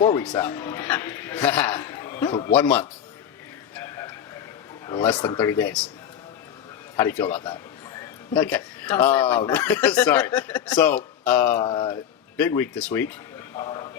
4 weeks out. 1 month. Less than 30 days. How do you feel about that? Okay. Don't say it like that. Sorry. So, big week this week.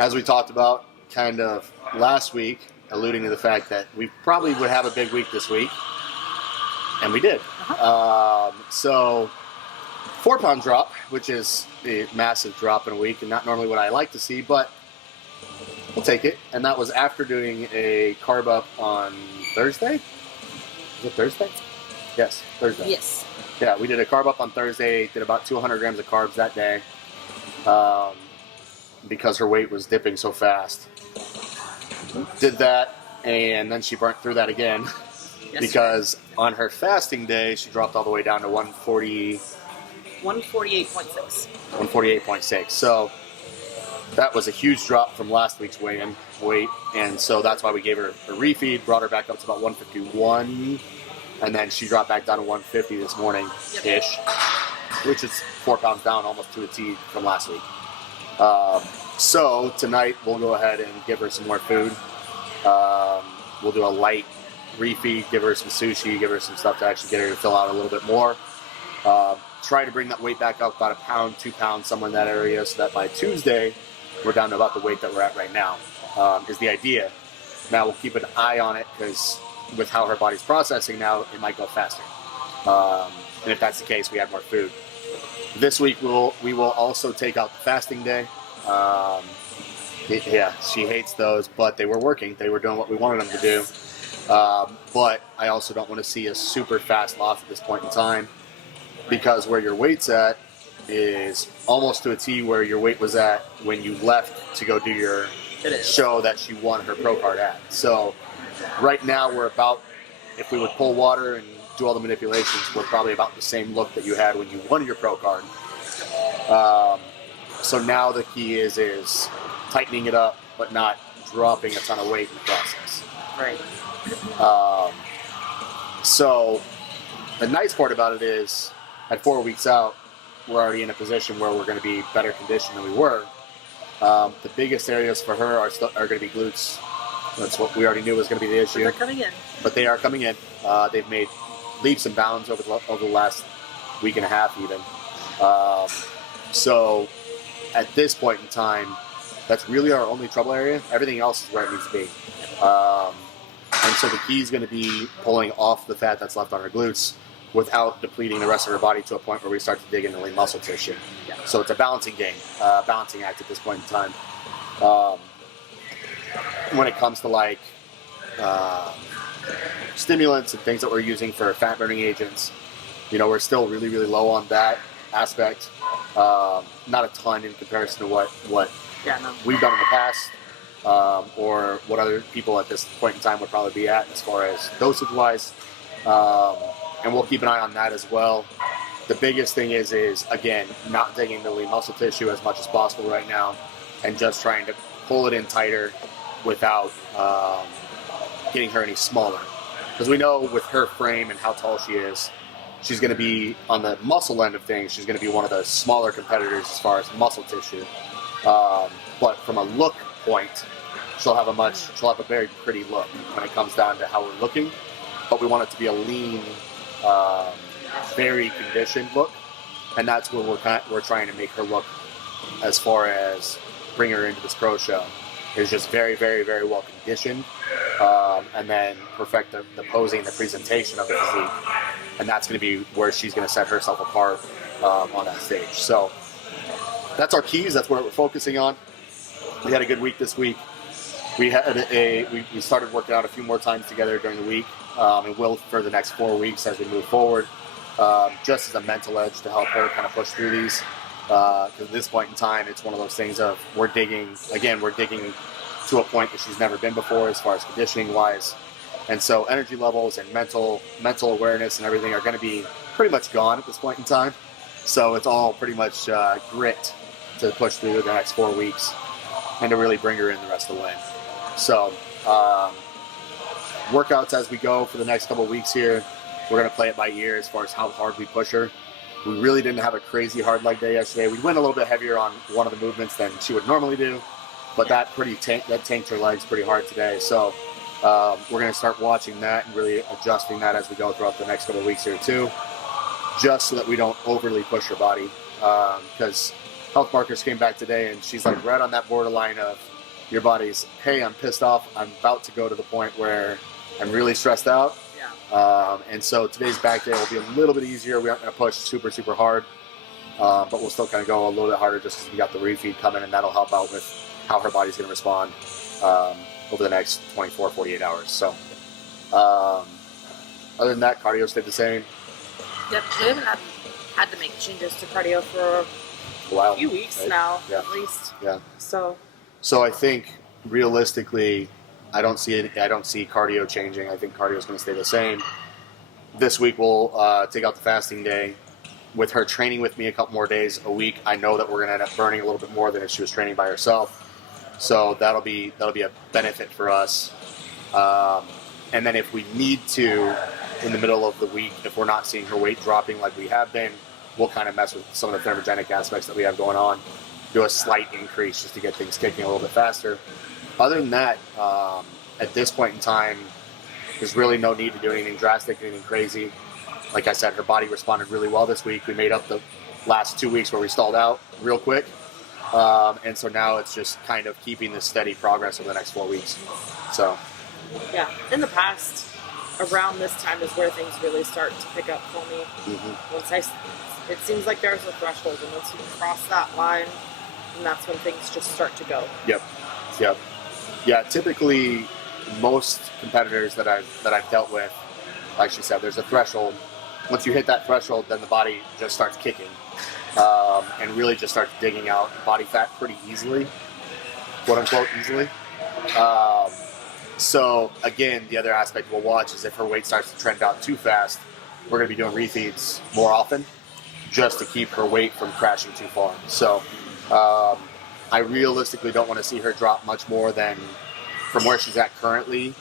As we talked about kind of last week, alluding to the fact that we probably would have a big week this week. And we did. So, 4-pound drop, which is a massive drop in a week and not normally what I like to see, but we'll take it. And that was after doing a carb up on Thursday. Is it Thursday? Yes, Thursday. Yes. Yeah, we did a carb up on Thursday, did about 200 grams of carbs that day because her weight was dipping so fast. Did that, and then she burnt through that again because on her fasting day, she dropped all the way down to 148.6. 148.6. So that was a huge drop from last week's weight, and so that's why we gave her a refeed, brought her back up to about 151, and then she dropped back down to 150 this morning-ish, which is 4 pounds down almost to a T from last week. So tonight we'll go ahead and give her some more food. We'll do a light refeed, give her some sushi, give her some stuff to actually get her to fill out a little bit more. Try to bring that weight back up about 1 pound, 2 pounds, somewhere in that area, so that by Tuesday we're down to about the weight that we're at right now, is the idea. Now we'll keep an eye on it because with how her body's processing now, it might go faster. And if that's the case, we add more food. This week we will also take out the fasting day. Yeah, she hates those, but they were working. They were doing what we wanted them to do. But I also don't want to see a super fast loss at this point in time because where your weight's at is almost to a T where your weight was at when you left to go do your show that she won her pro card at. So right now we're about, if we would pull water and do all the manipulations, we're probably about the same look that you had when you won your pro card. So now the key is tightening it up, but not dropping a ton of weight in the process. Right. So the nice part about it is at 4 weeks out, we're already in a position where we're going to be better conditioned than we were. The biggest areas for her are going to be glutes. That's what we already knew was going to be the issue. They're coming in. But they are coming in. They've made leaps and bounds over the last week and a half even. So at this point in time, that's really our only trouble area. Everything else is where it needs to be. And so the key is going to be pulling off the fat that's left on her glutes without depleting the rest of her body to a point where we start to dig into lean muscle tissue. Yeah. So it's a balancing game, balancing act at this point in time. When it comes to like stimulants and things that we're using for fat burning agents, we're still really, really low on that aspect. Not a ton in comparison to what we've done in the past, or what other people at this point in time would probably be at as far as dosage wise. And we'll keep an eye on that as well. The biggest thing is again, not digging the lean muscle tissue as much as possible right now and just trying to pull it in tighter without getting her any smaller. Because we know with her frame and how tall she is, she's going to be, on the muscle end of things, she's going to be one of the smaller competitors as far as muscle tissue. But from a look point, she'll have a very pretty look when it comes down to how we're looking. But we want it to be a lean, very conditioned look, and that's where we're trying to make her look as far as bring her into this pro show. Is just very, very, very well conditioned, and then perfect the posing and the presentation of the physique, and that's going to be where she's going to set herself apart on that stage. So that's our keys. That's what we're focusing on. We had a good week this week. We started working out a few more times together during the week, and will for the next 4 weeks as we move forward, just as a mental edge to help her kind of push through these. Because at this point in time, it's one of those things of we're digging to a point that she's never been before as far as conditioning wise, and so energy levels and mental awareness and everything are going to be pretty much gone at this point in time. So it's all pretty much grit to push through the next 4 weeks and to really bring her in the rest of the way. So workouts as we go for the next couple of weeks here, we're going to play it by ear as far as how hard we push her. We really didn't have a crazy hard leg day yesterday. We went a little bit heavier on one of the movements than she would normally do. but that tanked her legs pretty hard today. So we're going to start watching that and really adjusting that as we go throughout the next couple of weeks here too, just so that we don't overly push her body. Because health markers came back today, and she's like right on that borderline of your body's, hey, I'm pissed off. I'm about to go to the point where I'm really stressed out. Yeah. And so today's back day will be a little bit easier. We aren't going to push super, super hard, but we'll still kind of go a little bit harder just because we got the refeed coming, and that'll help out with how her body's going to respond over the next 24, 48 hours. So other than that, cardio stayed the same. Yep, we haven't had to make changes to cardio for a few weeks right? now, Yeah. at least. Yeah. So I think realistically, I don't see cardio changing. I think cardio is going to stay the same. This week we'll take out the fasting day. With her training with me a couple more days a week, I know that we're going to end up burning a little bit more than if she was training by herself. So that'll be a benefit for us. And then if we need to, in the middle of the week, if we're not seeing her weight dropping like we have been, we'll kind of mess with some of the thermogenic aspects that we have going on, do a slight increase just to get things kicking a little bit faster. Other than that, at this point in time, there's really no need to do anything drastic, anything crazy. Like I said, her body responded really well this week. We made up the last 2 weeks where we stalled out real quick. And so now it's just kind of keeping this steady progress over the next 4 weeks. So, yeah, in the past, around this time is where things really start to pick up for me. mm-hmm. It seems like there's a threshold, and once you cross that line, and that's when things just start to go. Yep. Yeah, typically most competitors that I've dealt with, like she said, there's a threshold. Once you hit that threshold, then the body just starts kicking and really just starts digging out body fat pretty easily, quote unquote easily. So again, the other aspect we'll watch is if her weight starts to trend out too fast, we're going to be doing refeeds more often just to keep her weight from crashing too far. So I realistically don't want to see her drop much more than from where she's at currently.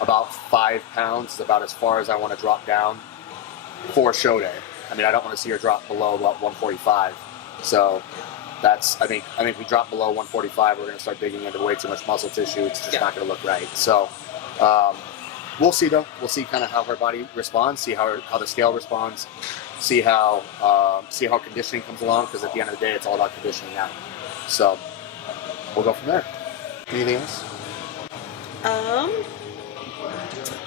About 5 pounds is about as far as I want to drop down for show day. I mean, I don't want to see her drop below about 145. So that's, I think we drop below 145, we're going to start digging into way too much muscle tissue. It's just not going to look right. So we'll see though. We'll see kind of how her body responds, see how the scale responds, see how conditioning comes along, because at the end of the day, it's all about conditioning now. So we'll go from there. Anything else?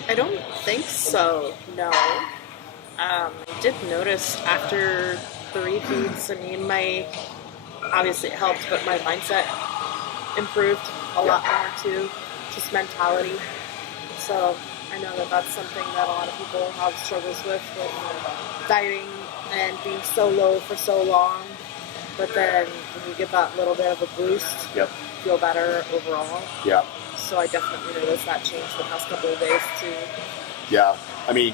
I don't think so, no. I did notice after the refeeds, I mean, obviously it helped, but my mindset improved a lot more too, just mentality. So I know that that's something that a lot of people have struggles with dieting and being so low for so long. But then when you get that little bit of a boost, you feel better overall. Yeah. So I definitely noticed that change the past couple of days too. Yeah. I mean,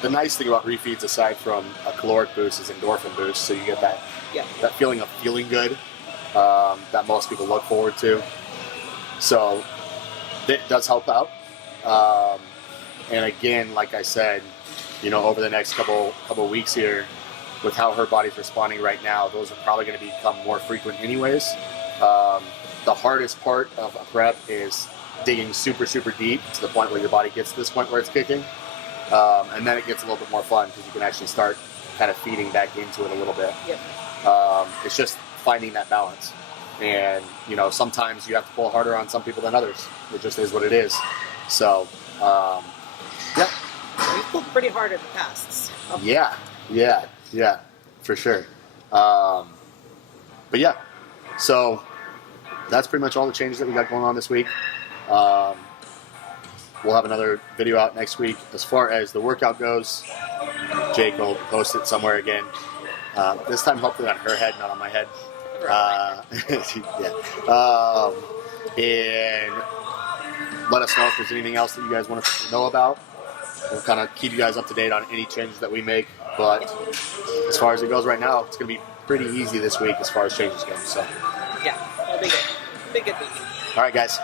the nice thing about refeeds, aside from a caloric boost, is endorphin boost. So you get that feeling of feeling good that most people look forward to. So it does help out. And again, like I said, over the next couple weeks here, with how her body's responding right now, those are probably going to become more frequent anyways. The hardest part of a prep is digging super, super deep to the point where your body gets to this point where it's kicking. And then it gets a little bit more fun because you can actually start kind of feeding back into it a little bit. Yep. It's just finding that balance. And, sometimes you have to pull harder on some people than others. It just is what it is. So, We've pulled pretty hard in the past. So. Yeah, for sure. But yeah, so that's pretty much all the changes that we got going on this week. We'll have another video out next week. As far as the workout goes, Jake will post it somewhere again. This time, hopefully on her head, not on my head. And let us know if there's anything else that you guys want to know about. We'll kind of keep you guys up to date on any changes that we make. But as far as it goes right now, it's going to be pretty easy this week as far as changes go. So yeah, it'll be good. Be a good week. All right, guys.